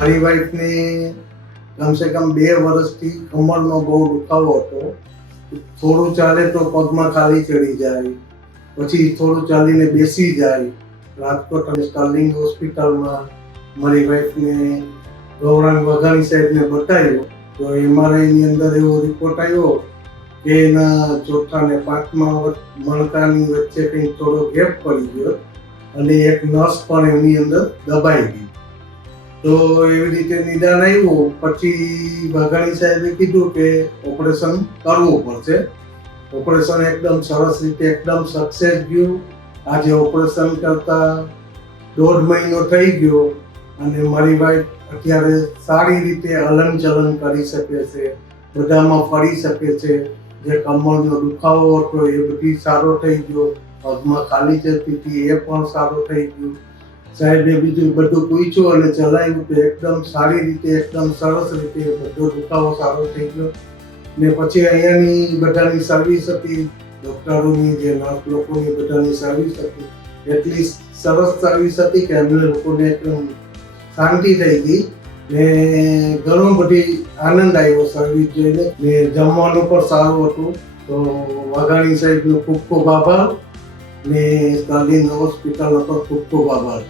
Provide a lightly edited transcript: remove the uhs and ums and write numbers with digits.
મારી વાઈફને કમસે કમ 2 વર્ષથી કમરનો બહુ દુખાવો હતો. થોડું ચાલે તો પગમાં ખાલી ચડી જાય, પછી થોડું ચાલીને બેસી જાય. રાજકોટ અને સ્ટાર્લિંગ હોસ્પિટલમાં મારી વાઈફને ગૌરાંગ વાઘાણી સાહેબને બતાવ્યો તો એમઆરઆઈની અંદર એવો રિપોર્ટ આવ્યો કે એના ચોથા ને પાંચમા મણકાની વચ્ચે કંઈક થોડો ગેપ પડી ગયો અને એક નસ પણ એની અંદર દબાઈ ગઈ. તો એવી રીતે નિદાન આવ્યું. પછી વાઘાણી સાહેબે કીધું કે ઓપરેશન કરવું પડશે. ઓપરેશન એકદમ સરસ રીતે એકદમ સક્સેસ ગયું. આજે ઓપરેશન કરતા 1.5 મહિનો થઈ ગયો અને મારી વાઈફ અત્યારે સારી રીતે હલનચલન કરી શકે છે, બધામાં ફરી શકે છે. જે કમરનો દુખાવો હતો એ બધી સારો થઈ ગયો, પગમાં ખાલી જતી હતી એ પણ સારો થઈ ગયું. સાહેબે બીજું બધું પૂછ્યું અને ચલાવ્યું તો એકદમ સારી રીતે એકદમ સરસ રીતે બધો દુખાવો સારો થઈ ગયો. ને પછી અહીંયાની બધાની સર્વિસ હતી, ડૉક્ટરોની જે નર્સ લોકોની બધાની સર્વિસ હતી, એટલી સરસ સર્વિસ હતી કે અમને લોકોને એકદમ શાંતિ થઈ ગઈ ને ઘણો બધી આનંદ આવ્યો સર્વિસ જોઈને. ને જમવાનું પણ સારું હતું. તો વાઘાણી સાહેબનો ખૂબ ખૂબ આભાર ને સ્ટાર્લિંગ હોસ્પિટલનો પણ ખૂબ ખૂબ આભાર.